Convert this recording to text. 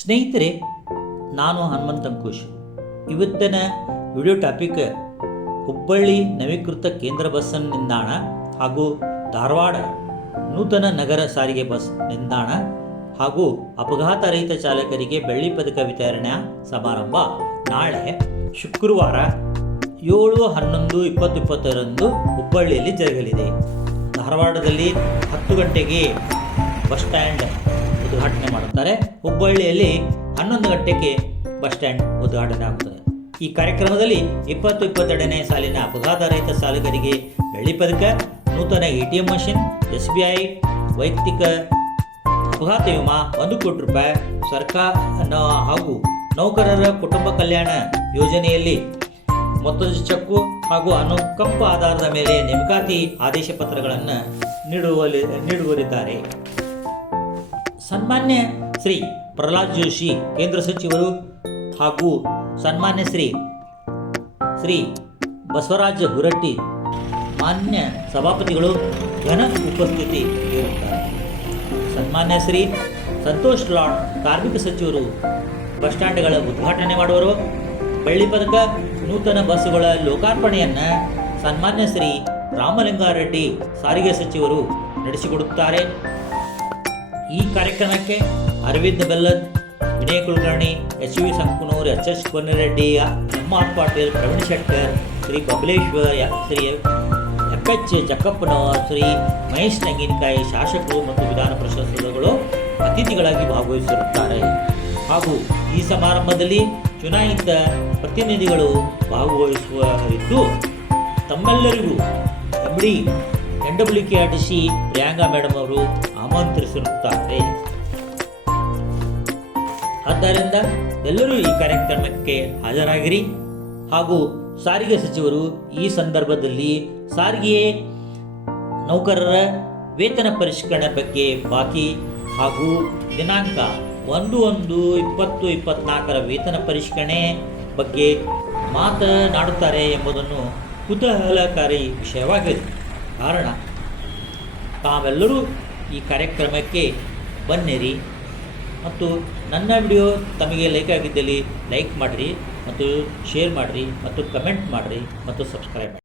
ಸ್ನೇಹಿತರೆ, ನಾನು ಹನುಮಂತ ಅಂಕುಶ್. ಇವತ್ತಿನ ವಿಡಿಯೋ ಟಾಪಿಕ್, ಹುಬ್ಬಳ್ಳಿ ನವೀಕೃತ ಕೇಂದ್ರ ಬಸ್ ನಿಲ್ದಾಣ ಹಾಗೂ ಧಾರವಾಡ ನೂತನ ನಗರ ಸಾರಿಗೆ ಬಸ್ ನಿಲ್ದಾಣ ಹಾಗೂ ಅಪಘಾತ ರಹಿತ ಚಾಲಕರಿಗೆ ಬೆಳ್ಳಿ ಪದಕ ವಿತರಣಾ ಸಮಾರಂಭ ನಾಳೆ ಶುಕ್ರವಾರ ಏಳು ಹನ್ನೊಂದು ಇಪ್ಪತ್ತು ಇಪ್ಪತ್ತರಂದು ಹುಬ್ಬಳ್ಳಿಯಲ್ಲಿ ಜರುಗಲಿದೆ. ಧಾರವಾಡದಲ್ಲಿ ಹತ್ತು ಗಂಟೆಗೆ ಬಸ್ ಸ್ಟ್ಯಾಂಡ್ ಉದ್ಘಾಟನೆ ಮಾಡುತ್ತಾರೆ. ಹುಬ್ಬಳ್ಳಿಯಲ್ಲಿ ಹನ್ನೊಂದು ಗಂಟೆಗೆ ಬಸ್ ಸ್ಟ್ಯಾಂಡ್ ಉದ್ಘಾಟನೆ ಆಗುತ್ತದೆ. ಈ ಕಾರ್ಯಕ್ರಮದಲ್ಲಿ ಇಪ್ಪತ್ತು ಇಪ್ಪತ್ತೆರಡನೇ ಸಾಲಿನ ಅಪಘಾತ ರಹಿತ ಚಾಲಕರಿಗೆ ಬೆಳ್ಳಿ ಪದಕ, ನೂತನ A T M machine S B I ವೈಯಕ್ತಿಕ ಅಪಘಾತ ವಿಮಾ ಒಂದು ಕೋಟಿ ರೂಪಾಯಿ ಸರ್ಕಾರ ಹಾಗೂ ನೌಕರರ ಕುಟುಂಬ ಕಲ್ಯಾಣ ಯೋಜನೆಯಲ್ಲಿ ಮತ್ತೊಂದು ಚೆಕ್ಕು ಹಾಗೂ ಅನುಕಂಪ ಆಧಾರದ ಮೇಲೆ ನೇಮಕಾತಿ ಆದೇಶ ಪತ್ರಗಳನ್ನು ನೀಡುವಲ್ಲಿ, ನೀಡುವರಿದ್ದಾರೆ. ಸನ್ಮಾನ್ಯ ಶ್ರೀ ಪ್ರಹ್ಲಾದ್ ಜೋಶಿ, ಕೇಂದ್ರ ಸಚಿವರು ಹಾಗೂ ಸನ್ಮಾನ್ಯ ಶ್ರೀ ಶ್ರೀ ಬಸವರಾಜ ಹುರಟ್ಟಿ, ಮಾನ್ಯ ಸಭಾಪತಿಗಳು ಘನ ಉಪಸ್ಥಿತಿ ಇರುತ್ತಾರೆ ಸನ್ಮಾನ್ಯ ಶ್ರೀ ಸಂತೋಷ್ ಲಾಡ್, ಕಾರ್ಮಿಕ ಸಚಿವರು ಬಸ್ ಸ್ಟ್ಯಾಂಡ್ಗಳ ಉದ್ಘಾಟನೆ ಮಾಡುವರು. ಬೆಳ್ಳಿ ಪದಕ ನೂತನ ಬಸ್ಸುಗಳ ಲೋಕಾರ್ಪಣೆಯನ್ನು ಸನ್ಮಾನ್ಯ ಶ್ರೀ ರಾಮಲಿಂಗಾರೆಡ್ಡಿ ಸಾರಿಗೆ ಸಚಿವರು ನಡೆಸಿಕೊಡುತ್ತಾರೆ. ಈ ಕಾರ್ಯಕ್ರಮಕ್ಕೆ Arvind Bellad, Vinay Kulkarni S V Sankanur H S Konnireddy M R Patil Praveen Shettar, Shri Babaleshwar Shri F H Jakkappanavar, Shri Mahesh Nanginakayi ಶಾಸಕರು ಮತ್ತು ವಿಧಾನ ಪರಿಷತ್ಗಳು ಅತಿಥಿಗಳಾಗಿ ಭಾಗವಹಿಸಿರುತ್ತಾರೆ. ಹಾಗೂ ಈ ಸಮಾರಂಭದಲ್ಲಿ ಚುನಾಯಿತ ಪ್ರತಿನಿಧಿಗಳು ಭಾಗವಹಿಸುವರಿದ್ದು ತಮ್ಮೆಲ್ಲರಿಗೂ M N W K R T C Priyanka madam ಅವರು ಆಮಂತ್ರಿಸಿರುತ್ತಾರೆ ಆದ್ದರಿಂದ ಎಲ್ಲರೂ ಈ ಕಾರ್ಯಕ್ರಮಕ್ಕೆ ಹಾಜರಾಗಿರಿ. ಹಾಗೂ ಸಾರಿಗೆ ಸಚಿವರು ಈ ಸಂದರ್ಭದಲ್ಲಿ ಸಾರಿಗೆ ನೌಕರರ ವೇತನ ಪರಿಷ್ಕರಣೆ ಬಗ್ಗೆ ಬಾಕಿ ಹಾಗೂ ದಿನಾಂಕ ಒಂದು ಒಂದು ಇಪ್ಪತ್ತು ಇಪ್ಪತ್ನಾಲ್ಕರ ವೇತನ ಪರಿಷ್ಕರಣೆ ಬಗ್ಗೆ ಮಾತನಾಡುತ್ತಾರೆ ಎಂಬುದನ್ನು ಕುತೂಹಲಕಾರಿ ವಿಷಯವಾಗಿದೆ. ಕಾರಣ? ತಾವೆಲ್ಲರೂ ಈ ಕಾರ್ಯಕ್ರಮಕ್ಕೆ ಬನ್ನಿರಿ ಮತ್ತು ನನ್ನ ವಿಡಿಯೋ ತಮಗೆ ಲೈಕ್ ಆಗಿದ್ದಲ್ಲಿ ಲೈಕ್ ಮಾಡಿರಿ ಮತ್ತು ಶೇರ್ ಮಾಡಿರಿ ಮತ್ತು ಕಮೆಂಟ್ ಮಾಡಿರಿ ಮತ್ತು ಸಬ್ಸ್ಕ್ರೈಬ್ ಮಾಡಿ